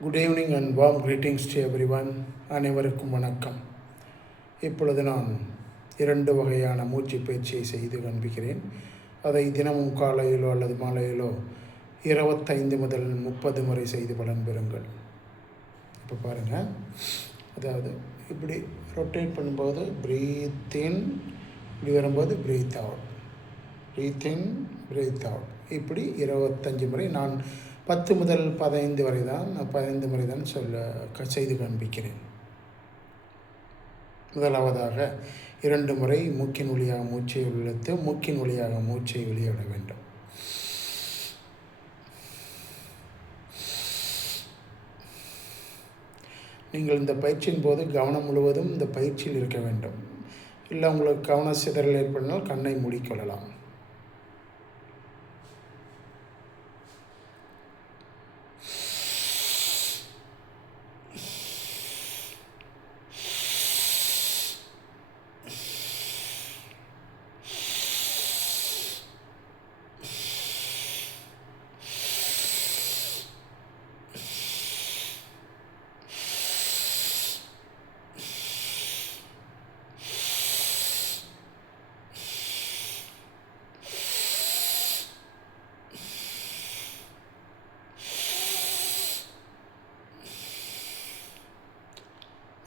Good evening and warm greetings to everyone. அனைவருக்கும் வணக்கம். இப்பொழுது நான் 2 வகையான மூச்சு பயிற்சியை செய்து காண்பிக்கிறேன். அதை தினமும் காலையிலோ அல்லது மாலையிலோ 25 முதல் 30 முறை செய்து பலன் பெறுங்கள். இப்போ பாருங்கள், அதாவது இப்படி ரொட்டேட் பண்ணும்போது ப்ரீத் இன், இப்படி வரும்போது ப்ரீத் அவுட், ப்ரீத் இன், ப்ரீத் அவுட், இப்படி 25 முறை. நான் 10 முதல் 15 வரை தான் 15 முறை தான் செய்து காண்பிக்கிறேன். முதலாவதாக 2 முறை மூக்கின் வழியாக மூச்சை இழுத்து மூக்கின் வழியாக மூச்சை வெளியிட வேண்டும். நீங்கள் இந்த பயிற்சியின் போது கவனம் முழுவதும் இந்த பயிற்சியில் இருக்க வேண்டும். இல்லை உங்களுக்கு கவன சிதறல் ஏற்பட்டால் கண்ணை மூடிக்கொள்ளலாம்.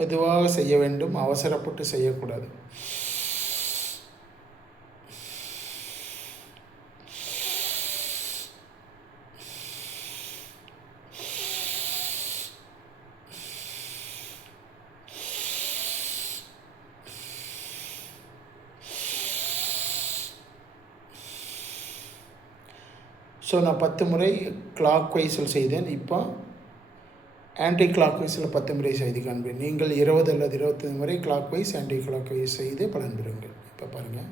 மெதுவாக செய்ய வேண்டும், அவசரப்பட்டு செய்யக்கூடாது. ஸோ நான் 10 முறை கிளாக் வைஸில் செய்தேன். இப்போ ஆன்டி கிளாக் வைஸில் 10 முறை செய்து காண்பேன். நீங்கள் 20 அல்லது 25 முறை clockwise, anticlockwise செய்து பலன் பெறுங்கள். இப்போ பாருங்கள்,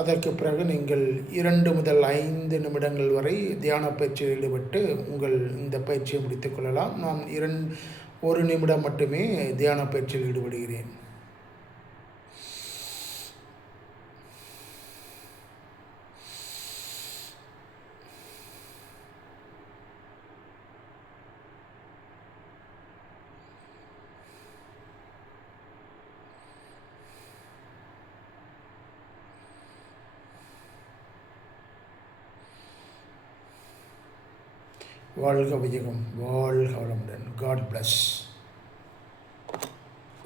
அதற்கு பிறகு நீங்கள் 2 முதல் 5 நிமிடங்கள் வரை தியான பயிற்சியில் ஈடுபட்டு உங்கள் இந்த பயிற்சியை முடித்துக் கொள்ளலாம். நான் 1 நிமிடம் மட்டுமே தியான பயிற்சியில் ஈடுபடுகிறேன். வாழ்க வையகம், வாழ்க வளமுடன். God plus.